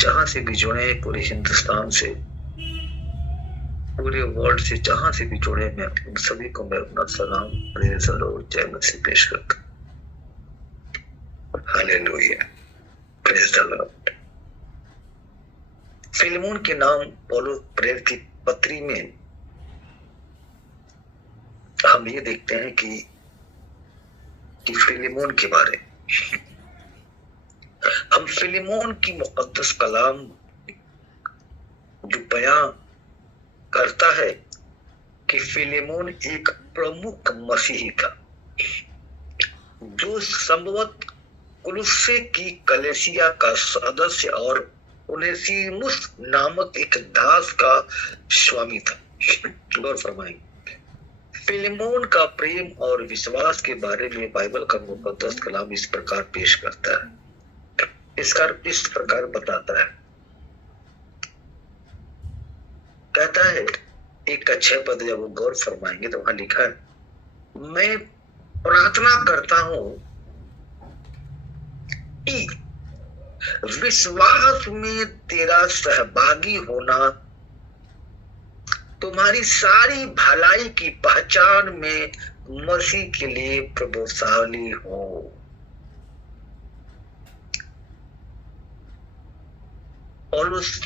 जहां से भी जुड़े, पूरे हिंदुस्तान से, पूरे वर्ल्ड से जहां से भी जुड़े, मैं उन सभी को मैं अपना सलाम, प्रेज द लॉर्ड, जय मसीह पेश करता हूं। Hallelujah, praise the Lord. Philemon के नाम पौलुस प्रेरित की पत्री में हम ये देखते हैं कि फिलेमोन के बारे में हम फिलेमोन की मुकद्दस कलाम जो बयां करता है कि फिलेमोन एक प्रमुख मसीही था जो संभवत कुलुस्से की कलीसिया का सदस्य और ओनेसिमुस नामक एक दास का स्वामी था। गौर फरमाएंगे, फिलेमोन का प्रेम और विश्वास के बारे में बाइबल का मुकद्दस कलाम इस प्रकार पेश करता है, इस प्रकार बताता है। कहता है, एक अच्छे पद जब वो गौर फरमाएंगे तो वहां लिखा है, मैं प्रार्थना करता हूं कि विश्वास में तेरा सहभागी होना तुम्हारी सारी भलाई की पहचान में मसीह के लिए प्रभावशाली हो। पौलुस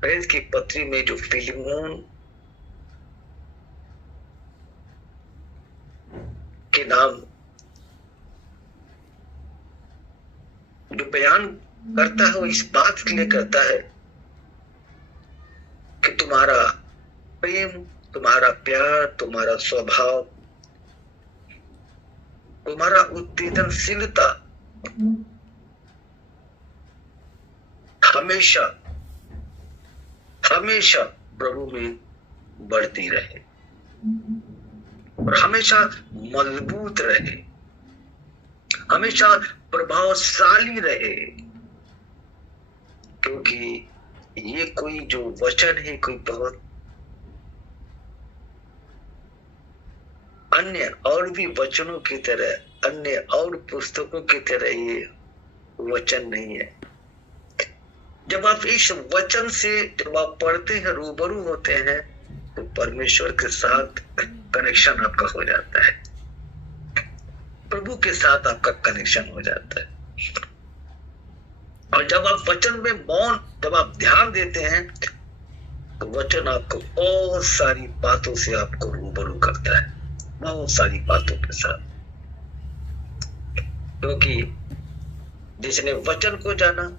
प्रेरित की पत्री में जो फिलेमोन के नाम जो बयान करता है वो इस बात के लिए करता है कि तुम्हारा प्रेम, तुम्हारा प्यार, तुम्हारा स्वभाव, तुम्हारा उत्तेजनशीलता हमेशा हमेशा प्रभु में बढ़ती रहे और हमेशा मजबूत रहे, हमेशा प्रभावशाली रहे, क्योंकि ये कोई जो वचन है कोई बहुत अन्य और भी वचनों की तरह, अन्य और पुस्तकों की तरह ये वचन नहीं है। जब आप इस वचन से जब आप पढ़ते हैं, रूबरू होते हैं, तो परमेश्वर के साथ कनेक्शन आपका हो जाता है, प्रभु के साथ आपका कनेक्शन हो जाता है। और जब आप वचन में मौन, जब आप ध्यान देते हैं, तो वचन आपको बहुत सारी बातों से आपको रूबरू करता है, बहुत सारी बातों के साथ। क्योंकि जिसने वचन को जाना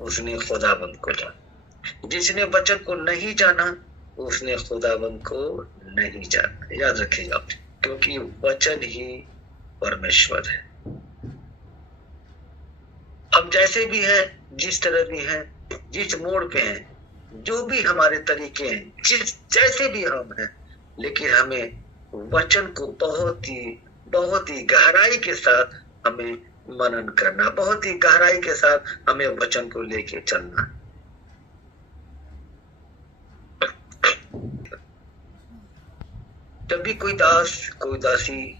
उसने खुदाबंद को जाना, जिसने वचन को नहीं जाना उसने खुदाबंद को नहीं जाना। याद रखिएगा, क्योंकि वचन ही परमेश्वर है। हम जैसे भी हैं, जिस तरह भी हैं, जिस मोड़ पे हैं, जो भी हमारे तरीके हैं, जैसे भी हम हैं, लेकिन हमें वचन को बहुत ही गहराई के साथ हमें मनन करना, बहुत ही गहराई के साथ हमें वचन को लेके चलना। जब भी कोई दास, कोई दासी,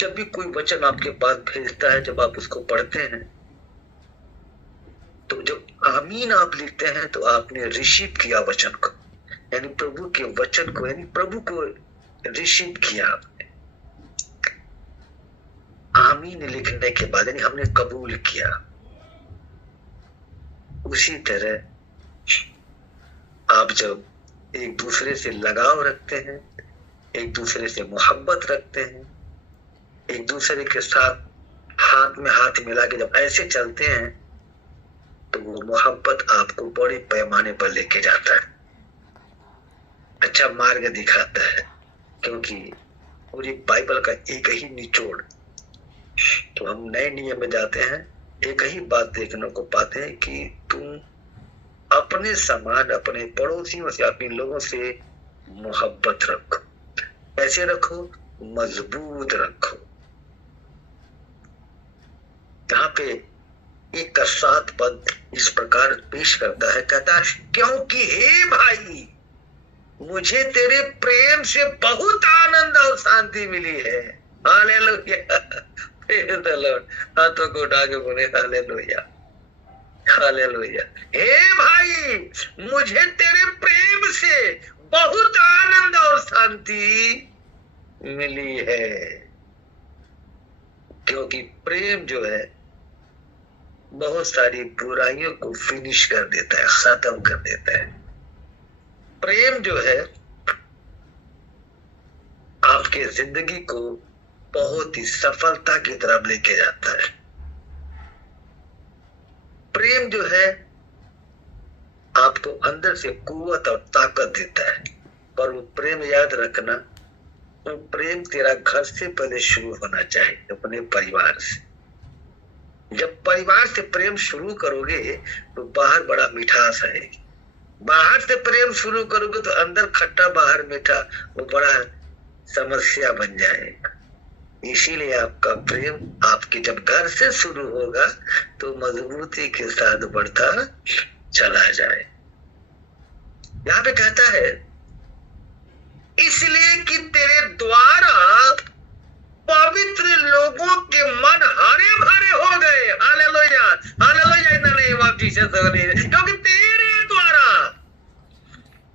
जब भी कोई वचन आपके पास भेजता है, जब आप उसको पढ़ते हैं, तो जब आमीन आप लिखते हैं तो आपने रिसीव किया वचन को, यानी प्रभु के वचन को, यानी प्रभु को रिसीव किया आपने। आमीन लिखने के बाद यानी हमने कबूल किया। उसी तरह आप जब एक दूसरे से लगाव रखते हैं, एक दूसरे से मोहब्बत रखते हैं, एक दूसरे के साथ हाथ में हाथ मिला के जब ऐसे चलते हैं, तो वो मोहब्बत आपको बड़े पैमाने पर लेके जाता है, अच्छा मार्ग दिखाता है। क्योंकि पूरी बाइबल का एक ही निचोड़, तो हम नए नियम में जाते हैं, एक ही बात देखने को पाते हैं कि तुम अपने समाज, अपने पड़ोसियों से, अपने लोगों से मोहब्बत रखो। ऐसे रखो, मजबूत रखो। यहाँ पे 1 पद इस प्रकार पेश करता है, कहता है, क्योंकि हे भाई, मुझे तेरे प्रेम से बहुत आनंद और शांति मिली है। Hallelujah, praise the Lord. हाथों को उठा के बोले हालेलुया। हालेलुया। हे भाई, मुझे तेरे प्रेम से बहुत आनंद और शांति मिली है, क्योंकि प्रेम जो है बहुत सारी बुराइयों को फिनिश कर देता है, खत्म कर देता है। प्रेम जो है आपके जिंदगी को बहुत ही सफलता की तरफ लेके जाता है। प्रेम जो है आपको अंदर से कुव्वत और ताकत देता है। पर वो प्रेम याद रखना, वो प्रेम तेरा घर से पहले शुरू होना चाहिए, अपने परिवार से। जब परिवार से प्रेम शुरू करोगे तो बाहर बड़ा मिठास आएगी। बाहर से प्रेम शुरू करोगे तो अंदर खट्टा बाहर मीठा, वो बड़ा समस्या बन जाएगा। इसीलिए आपका प्रेम आपके जब घर से शुरू होगा तो मजबूती के साथ बढ़ता चला जाए। यहाँ पे कहता है इसलिए कि तेरे द्वारा पवित्र लोगों के मन हरे भरे हो गए। Hallelujah, hallelujah, in the name of Jesus. क्योंकि तेरे द्वारा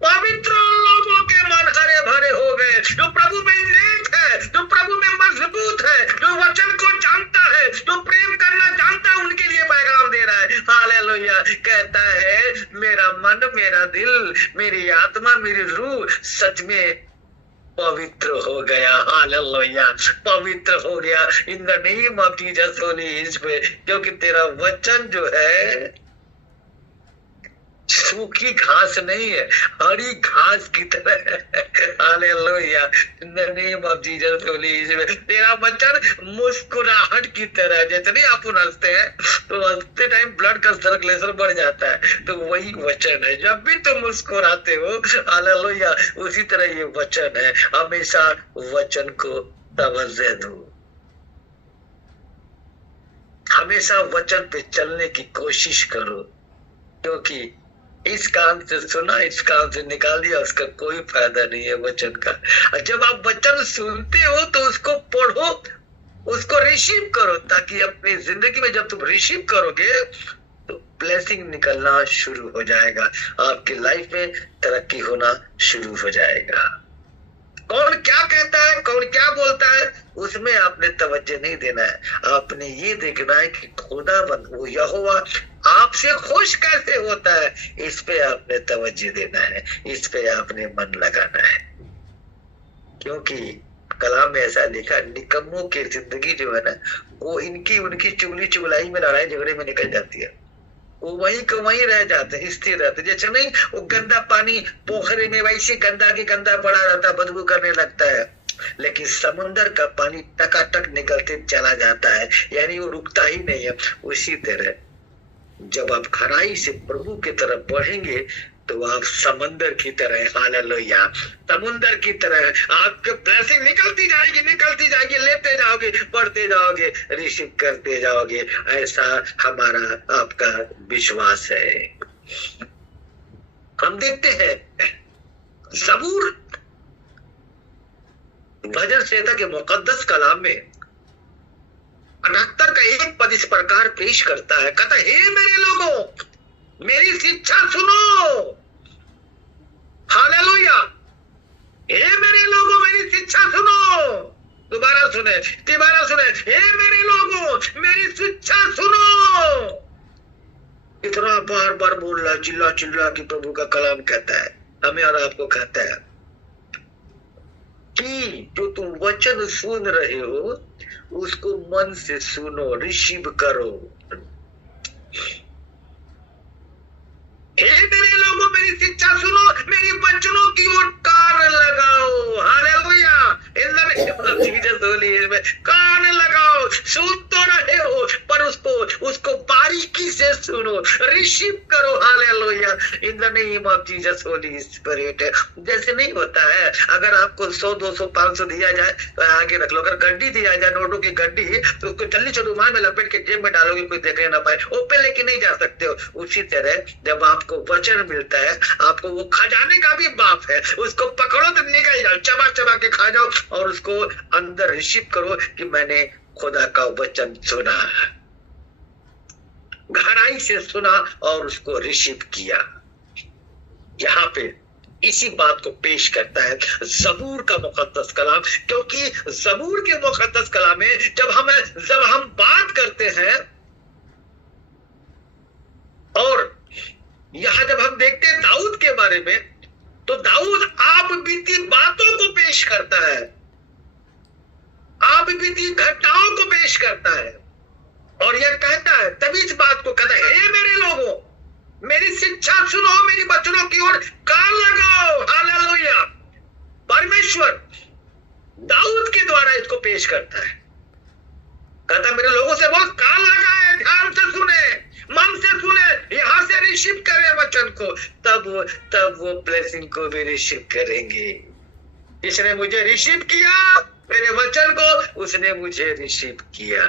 पवित्र लोगों के मन हरे भरे हो गए, जो प्रभु में नेक है, जो प्रभु में मजबूत है, जो वचन को जानता है, जो प्रेम करना जानता है, उनके लिए पैगाम दे रहा है। हालेलुया। कहता है मेरा मन, मेरा दिल, मेरी आत्मा, मेरी रूह सच में पवित्र हो गया। हालेलुया, पवित्र हो गया in the name of Jesus Holi spirit. क्योंकि तेरा वचन जो है सूखी घास नहीं है, हरी घास की तरह है। Hallelujah, in the name of Jesus Holi spirit. तेरा वचन मुस्कुराहट की तरह, जैसे नहीं आप हंसते हैं तो हंसते टाइम ब्लड का सर्कुलेशन बढ़ जाता है, तो वही वचन है। जब भी तुम मुस्कुराते हो, हालेलुया, उसी तरह ये वचन है। हमेशा वचन को तवज्जो दो, हमेशा वचन पे चलने की कोशिश करो, क्योंकि इस कान से सुना, इस कान से निकाल दिया, उसका कोई फायदा नहीं है वचन का। जब आप वचन सुनते हो तो उसको पढ़ो, उसको रिसीव करो, ताकि अपनी जिंदगी में जब तुम रिसीव करोगे तो ब्लेसिंग निकलना शुरू हो जाएगा, आपकी लाइफ में तरक्की होना शुरू हो जाएगा। कौन क्या कहता है, कौन क्या बोलता है, उसमें आपने तवज्जो नहीं देना है। आपने ये देखना है कि खुदाबंद वो यहोवा आपसे खुश कैसे होता है, इस पे आपने तवज्जो देना है, इस पे आपने मन लगाना है। क्योंकि कलाम में ऐसा लिखा, निकम्मों की जिंदगी जो है ना, वो इनकी उनकी चुगली चुगलाई में, लड़ाई झगड़े में निकल जाती है। वो वहीं को वहीं रह जाते हैं, स्थिर रहते। जैसे नहीं वो गंदा पानी पोखरे में वैसे गंदा के गंदा पड़ा रहता, बदबू करने लगता है, लेकिन समुंदर का पानी टकाटक निकलते चला जाता है, यानी वो रुकता ही नहीं है। उसी तरह जब आप खराई से प्रभु की तरफ बढ़ेंगे तो आप समंदर की तरह, हालेलुया, समुंदर की तरह आपके ब्लेसिंग निकलती जाएगी, लेते जाओगे, बढ़ते जाओगे, रिसीव करते जाओगे। ऐसा हमारा आपका विश्वास है। हम देखते हैं ज़बूर भजन संहिता के मुकद्दस कलाम में 69 का एक पद इस प्रकार पेश करता है, कहता हे मेरे लोगों, मेरी शिक्षा सुनो। हालेलुया, हे मेरे लोगों, मेरी शिक्षा सुनो। दोबारा सुने, हे मेरे लोगों, मेरी शिक्षा सुनो। इतना बार बार बोल रहा, चिल्ला चिल्ला कि प्रभु का कलाम कहता है, हमें और आपको कहता है कि जो तुम वचन सुन रहे हो उसको मन से सुनो, रिसीव करो। हे मेरे लोगों, मेरी शिक्षा सुनो, मेरी वचनों की ओर कान लगाओ। Hallelujah, in the name of Jesus Holi में कान लगाओ। सुन तो रहे हो पर उसको बारीकी से सुनो, रिसीव करो। Hallelujah, in the name of Jesus Holi spirit. जैसे नहीं होता है, अगर आपको 100 200 500 दिया जाए तो आगे रख लो, अगर गड्डी दिया जाए, नोटों की गड्डी, तो उसको जल्दी से रुमाल में लपेट के जेब में डालोगे, कोई देखने ना पाए, ओपन लेके नहीं जा सकते हो। उसी तरह जब आपको वचन मिलता है, आपको वो खजाने का भी बाप है, उसको पकड़ो तो निकल जाओ, चबा चबा के खा जाओ और उसको अंदर रिसीव करो कि मैंने खुदा का वचन सुना। गहराई से सुना और उसको रिसीव किया। यहाँ पे इसी बात को पेश करता है ज़बूर का मुक़द्दस कलाम, क्योंकि ज़बूर के मुक़द्दस कलाम में जब हम बात करते हैं और यहाँ जब हम देखते हैं दाऊद के बारे में, तो दाऊद आप बीती बातों को पेश करता है, आप बीती घटनाओं को पेश करता है और यह कहता है, तभी इस बात को कहता है, हे मेरे लोगों, मेरी शिक्षा सुनो, मेरी वचनों की ओर कान लगाओ। हालेलुया। परमेश्वर दाऊद के द्वारा इसको पेश करता है, कहता मेरे लोगों से बोल, कान लगाए, ध्यान से सुने, मन से सुने, यहां से रिसीव करें वचन को, तब वो ब्लेसिंग को भी रिसीव करेंगे। इसने मुझे रिसीव किया, मेरे वचन को उसने मुझे रिसीव किया।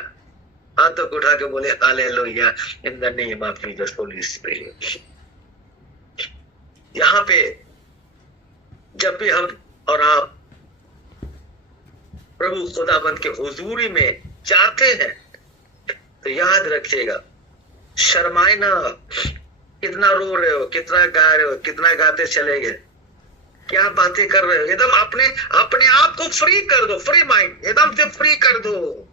हाथों को उठा के बोले hallelujah, in the name of Jesus Holi spirit. यहाँ पे जब भी हम और आप प्रभु खुदाबंद के हुजूरी में जाते हैं, तो याद रखिएगा, शर्माए ना। कितना रो रहे हो, कितना गा रहे हो, कितना गाते चले गए, क्या बातें कर रहे हो, एकदम अपने आप को फ्री कर दो, फ्री माइंड एकदम से फ्री कर दो।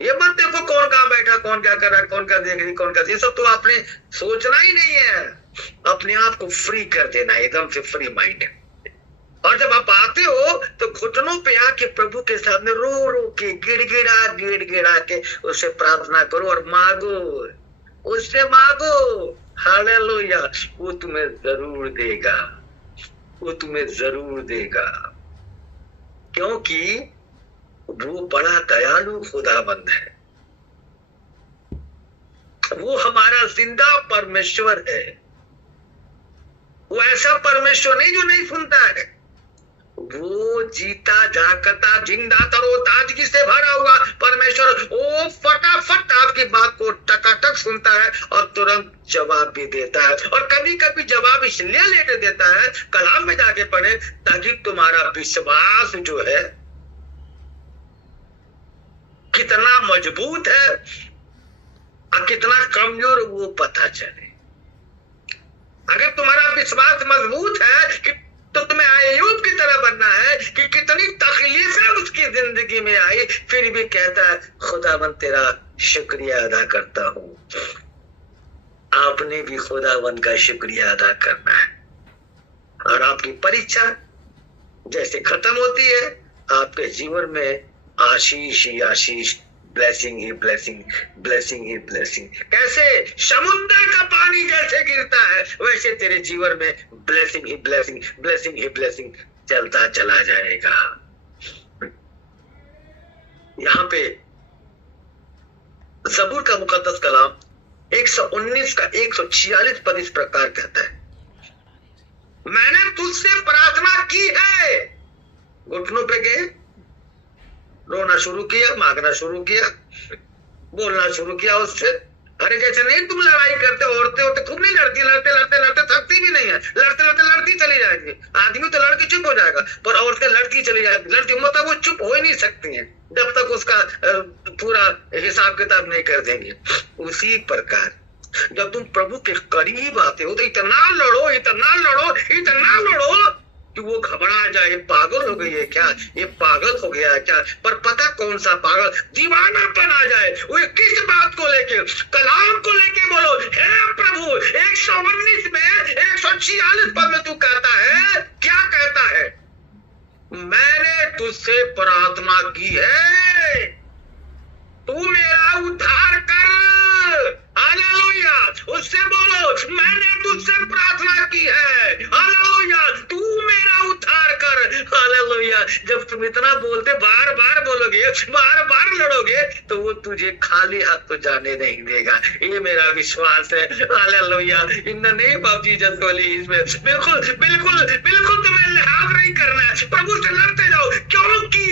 ये मत देखो कौन कहाँ बैठा, कौन क्या कर रहा है, कौन क्या देख रही, कौन क्या, ये सब तो आपने सोचना ही नहीं है। अपने आप को फ्री कर देना, एकदम से फ्री माइंड। और जब आप आते हो तो घुटनों पे आके प्रभु के सामने रो रो के गिड़गिड़ा के उससे प्रार्थना करो और मांगो, उससे मांगो। हालेलुया। वो तुम्हें जरूर देगा, वो तुम्हें जरूर देगा, क्योंकि वो बड़ा दयालु खुदाबंद है। वो हमारा जिंदा परमेश्वर है। वो ऐसा परमेश्वर नहीं जो नहीं सुनता है, वो जीता जागता जिंदा तरो ताजगी से भरा हुआ परमेश्वर। वो फटाफट आपकी बात को टकाटक सुनता है और तुरंत जवाब भी देता है। और कभी कभी जवाब इसलिए लेट देता है, कलाम में जाके पढ़े, ताकि तुम्हारा विश्वास जो है कितना मजबूत है और कितना कमजोर वो पता चले। अगर तुम्हारा विश्वास मजबूत है कि तो तुम्हें अय्यूब की तरह बनना है कि कितनी तकलीफें उसकी जिंदगी में आई, फिर भी कहता है खुदावन तेरा शुक्रिया अदा करता हूं। आपने भी खुदावन का शुक्रिया अदा करना है। और आपकी परीक्षा जैसे खत्म होती है, आपके जीवन में आशीष ही आशीष, ब्लेसिंग ही ब्लेसिंग, ब्लेसिंग ही ब्लेसिंग। कैसे समुद्र का पानी जैसे गिरता है, वैसे तेरे जीवन में ब्लेसिंग ही ब्लेसिंग, ब्लेसिंग ही ब्लेसिंग चलता चला जाएगा। यहाँ पे ज़बूर का मुकद्दस कलाम 119 का 146 पद इस प्रकार कहता है, मैंने तुझसे प्रार्थना की है। घुटनों पे गए, रोना शुरू किया, मांगना शुरू किया, बोलना शुरू किया उससे। अरे जैसे नहीं तुम लड़ाई करते, औरतें होते खूब नहीं लड़ती, लड़ते थकती भी नहीं है, लड़ती चली जाएगी। आदमी तो लड़के चुप हो जाएगा, पर औरतें लड़ती चली जाएगी, लड़ती मतलब वो चुप हो ही नहीं सकती हैं जब तक उसका पूरा हिसाब किताब नहीं कर देंगे। उसी प्रकार जब तुम प्रभु के करीब आते हो तो इतना लड़ो, इतना लड़ो, इतना लड़ो कि वो घबरा जाए, पागल हो गई है क्या, ये पागल हो गया है क्या। पर पता कौन सा पागल, दीवानापन आ जाए। वो किस बात को लेके, कलाम को लेके बोलो, हे प्रभु। 119 में 146 पद में तू कहता है, क्या कहता है, मैंने तुझसे प्रार्थना की है, तू मेरा उद्धार कर। हालेलुया। उससे बोलो, मैंने तुझसे प्रार्थना की है, हालेलुया, तू मेरा उद्धार कर। हालेलुया। जब तुम इतना बोलते, बार बार बोलोगे, बार बार लड़ोगे, तो वो तुझे खाली हाथ तो जाने नहीं देगा। ये मेरा विश्वास है। Hallelujah. In the name of Jesus Holi. इसमें बिल्कुल बिल्कुल बिल्कुल तुम्हें लिहाज नहीं करना है, प्रभु से लड़ते जाओ, क्योंकि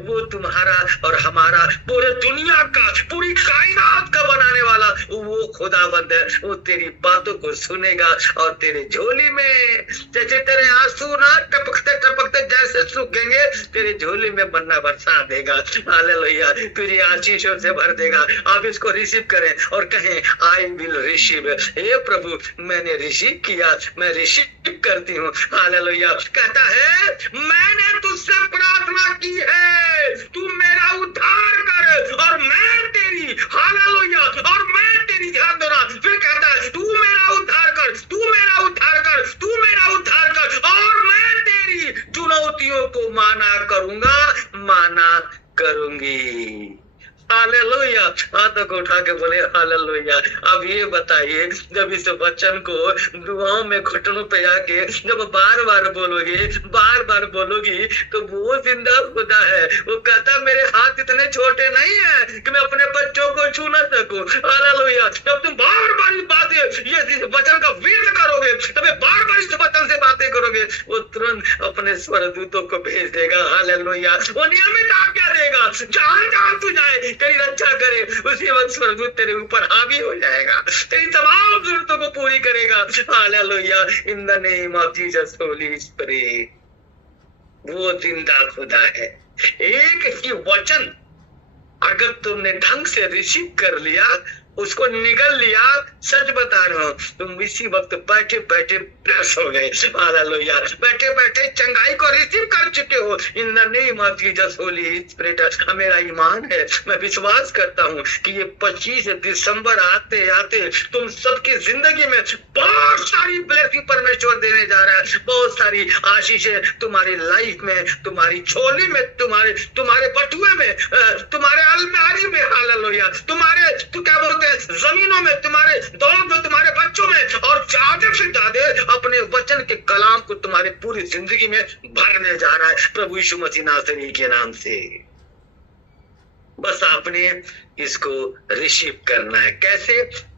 वो तुम्हारा और हमारा, पूरे दुनिया का, पूरी कायनात का बनाने वाला वो खुदाबंद है। वो तेरी बातों को सुनेगा और तेरे झोली में जैसे तेरे आंसू ना टपकते टपकते जैसे सूखेंगे, तेरे झोली में मन्ना बरसा देगा। हालेलुया, तुझे आशीषों से भर देगा। आप इसको रिसीव करें और कहें आई विल रिसीव। हे प्रभु, मैंने रिसीव किया, मैं रिसीव करती हूँ। हालेलुया, कहता है मैंने तुझसे प्रार्थना की है, तू मेरा उद्धार कर और मैं तेरी, हालेलुया, और मैं तेरी, ध्यान दो ना, फिर कहता है तू मेरा उद्धार कर, तू मेरा उद्धार कर, तू मेरा उद्धार कर और मैं तेरी चुनौतियों को माना करूंगा, माना करूंगी। हालेलुया, हाथों को उठा के बोले हालेलुया। अब ये बताइए, जब इस वचन को दुआओं में घुटनों पे आके जब बार बार बोलोगी तो वो जिंदा खुदा है। वो कहता मेरे हाथ इतने छोटे नहीं है कि मैं अपने बच्चों को छू ना सकूं। हालेलुया, जब तुम बार बार इस बातें, ये वचन का विरोध करोगे, तब बार बार इस वचन से बातें करोगे, वो तुरंत अपने स्वर्गदूतों को भेज देगा। हालेलुया, वो नियमित आज्ञा देगा, जहां जहां तू जाए तेरी रक्षा करे, उसी वक्त स्वर्गदूत तेरे ऊपर हावी हो जाएगा, तेरी तमाम जरूरतों को पूरी करेगा। Hallelujah, in the name of Jesus Holi spirit. वो जिंदा खुदा है। एक ही वचन अगर तुमने ढंग से रिसीव कर लिया, उसको निगल लिया, सच बता रहा हूं, तुम इसी वक्त बैठे बैठे ब्लेस हो गए। हालेलुया, बैठे बैठे चंगाई को रिसीव कर चुके हो। In the name of Jesus Holi spirit. मेरा ईमान है, मैं विश्वास करता हूं कि ये 25 दिसंबर आते आते तुम सबकी जिंदगी में बहुत सारी ब्लेसिंग परमेश्वर देने जा रहा है। बहुत सारी आशीषें तुम्हारी लाइफ में, तुम्हारी झोली में, तुम्हारे बटुए में, तुम्हारे अलमारी में, हालेलुया, तुम्हारे क्या बोलते जमीनों में, तुम्हारे दौलत में, तुम्हारे बच्चों में, और ज्यादा से ज्यादा अपने वचन के कलाम को तुम्हारी पूरी जिंदगी में भरने जा रहा है प्रभु यीशु मसीह नासरी के नाम से। बस आपने इसको रिसीव करना है। कैसे?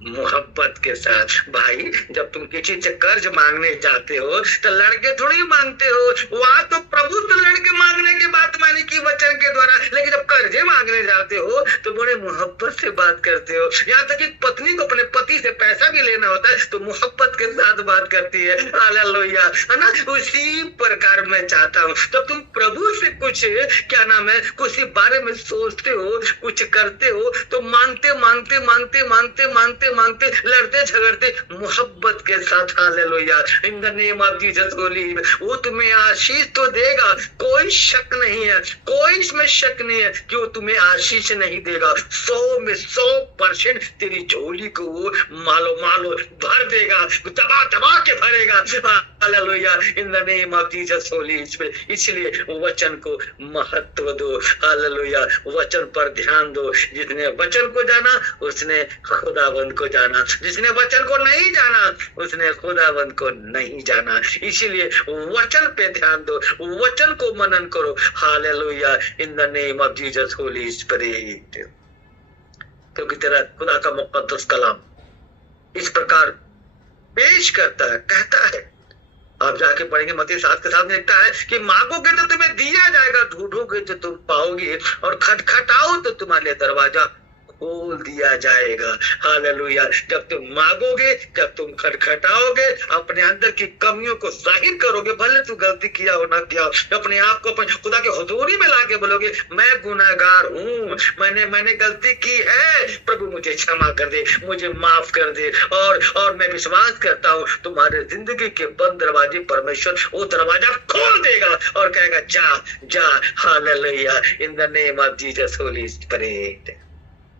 मोहब्बत के साथ। भाई, जब तुम किसी से कर्ज मांगने जाते हो तो लड़के थोड़ी मांगते हो, वहां तो प्रभु से लड़के मांगने की बात मानी की वचन के द्वारा, लेकिन जब कर्जे मांगने जाते हो तो बड़े मोहब्बत से बात करते हो। यहाँ तक कि पत्नी को अपने पति से पैसा भी लेना होता है तो मोहब्बत के साथ बात करती है। हालेलुया, है ना? उसी प्रकार मैं चाहता हूँ तब तुम प्रभु से कुछ, क्या नाम है, कुछ बारे में सोचते हो, कुछ करते हो, तो मांगते मांगते मांगते मांगते मांगते मांगते लड़ते झगड़ते मोहब्बत के साथ। Hallelujah, in the name of Jesus Holi. वो तुम्हें आशीष तो देगा, कोई शक नहीं है, कोई इसमें शक नहीं है कि वो तुम्हें आशीष नहीं देगा। 100 में 100% तेरी झोली को वो मालो भर देगा, दबा दबा के भरेगा। Hallelujah, in the name of Jesus Holi. इसलिए वचन को महत्व दो। हालेलुया, वचन पर ध्यान दो। जिसने वचन को जाना उसने खुदाबंद को जाना, जिसने वचन को नहीं जाना उसने खुदाबंद को नहीं जाना। इसीलिए वचन पे ध्यान दो, वचन को मनन करो। Hallelujah, in the name of Jesus Holi spirit. क्योंकि तेरा खुदा का मुकद्दस कलाम इस प्रकार पेश करता है, कहता है, आप जाके पढ़ेंगे मत्ती 7 के साथ में लिखता है कि मांगोगे तो तुम्हें दिया जाएगा, ढूंढोगे तो तुम पाओगे, और खटखटाओ तो तुम्हारे लिए दरवाजा खोल दिया जाएगा। हालेलुया, जब तुम मांगोगे, जब तुम खटखटाओगे, अपने अंदर की कमियों को जाहिर करोगे, भले तू गलती किया हो ना किया, अपने आप को अपने खुदा के हुजूरी में लाके बोलोगे मैं गुनहगार हूँ, मैंने गलती की है, प्रभु मुझे क्षमा कर दे, मुझे माफ कर दे। और मैं विश्वास करता हूँ तुम्हारे जिंदगी के बंद दरवाजे परमेश्वर वो दरवाजा खोल देगा और कहेगा जा। Hallelujah, in the name of Jesus Holi spirit.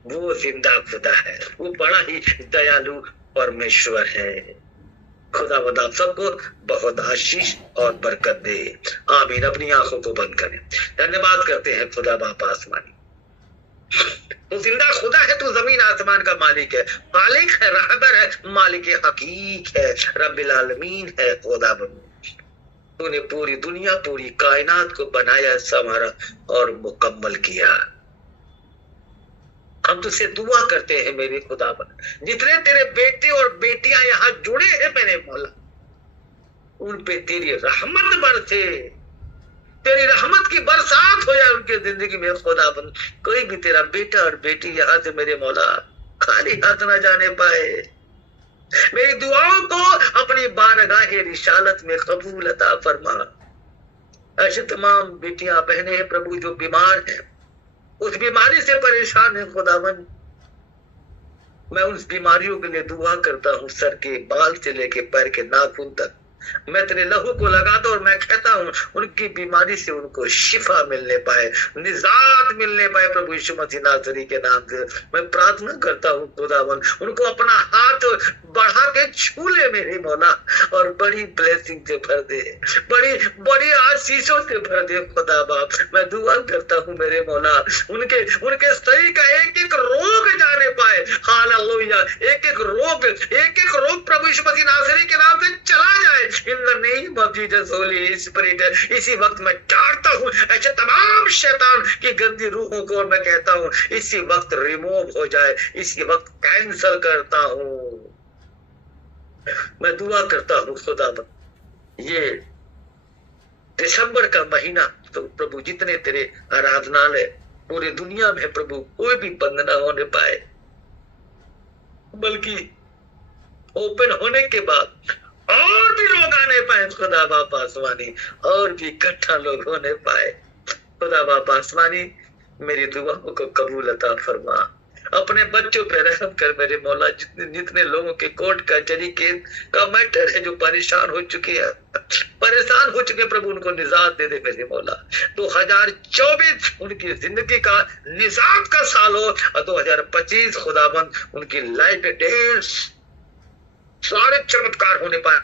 वो जिंदा खुदा है, वो बड़ा ही दयालु परमेश्वर है। खुदा आप सबको बहुत आशीष और बरकत दे। आमीन। अपनी आंखों को बंद करें, धन्यवाद करते हैं खुदा बाप आसमानी। तू जिंदा खुदा है, तू जमीन आसमान का मालिक है, मालिक है, रहबर है, मालिक हकीक है, रब्बिल आलमीन है। खुदा तूने पूरी दुनिया, पूरी कायनात को बनाया, संवारा और मुकम्मल किया। हम तुझसे दुआ करते हैं मेरे खुदा, जितने तेरे बेटे और बेटियां यहाँ जुड़े हैं मेरे मौला, उन पे तेरी रहमत बरसे, तेरी रहमत की बरसात हो जाए उनके जिंदगी में खुदाबंद। कोई भी तेरा बेटा और बेटी यहाँ से मेरे मौला खाली हाथ ना जाने पाए। मेरी दुआओं को अपनी बारगाह रिसालत में कबूल अता फरमा। ऐसे तमाम बेटियां बहनें हैं प्रभु जो बीमार हैं, उस बीमारी से परेशान है खुदावन, मैं उस बीमारियों के लिए दुआ करता हूँ। सर के बाल से लेके पैर के नाखून तक मैं तेरे लहू को लगाता हूँ और मैं कहता हूँ उनकी बीमारी से उनको शिफा मिलने पाए, निजात मिलने पाए। प्रभु यीशु मसीह नासरी के नाम से मैं प्रार्थना करता हूँ खुदावन, उनको अपना हाथ बढ़ा के छू ले मेरे मौला और बड़ी ब्लेसिंग से भर दे, बड़ी बड़ी आशीषों से भर दे खुदा बाप। मैं दुआ करता हूँ मेरे मौला उनके शरीर का एक एक रोग जाने पाए। हालेलुया। एक एक रोग प्रभु यीशु मसीह नासरी के नाम से चला जाए। In the name of Jesus, Holy Spirit, इसी वक्त मैं चाहता हूँ ऐसे तमाम शैतान की गंदी रूहों को, और मैं कहता हूँ इसी वक्त रिमूव हो जाए, इसी वक्त कैंसल करता हूँ। मैं दुआ करता हूँ खुदा, ये दिसंबर का महीना तो प्रभु जितने तेरे आराधनालय पूरे दुनिया में प्रभु कोई भी बंद ना होने पाए, बल्कि ओपन होने के बाद और भी लोग आने पाए खुदा बाप आसमानी, और भी इकट्ठा लोग होने पाए। खुदा बाप आसमानी मेरी दुआओं को कबूल अता फरमा। अपने बच्चों पे रहम कर मेरे मौला। जितने लोगों के कोर्ट कचहरी के का मैटर है जो परेशान हो चुके हैं, परेशान हो चुके, प्रभु उनको निजात दे दे मेरे मौला। 2024 उनकी जिंदगी का निजात का साल हो और 2025 खुदाबंद उनकी लाइफ में ढेर सारे चमत्कार होने पाए।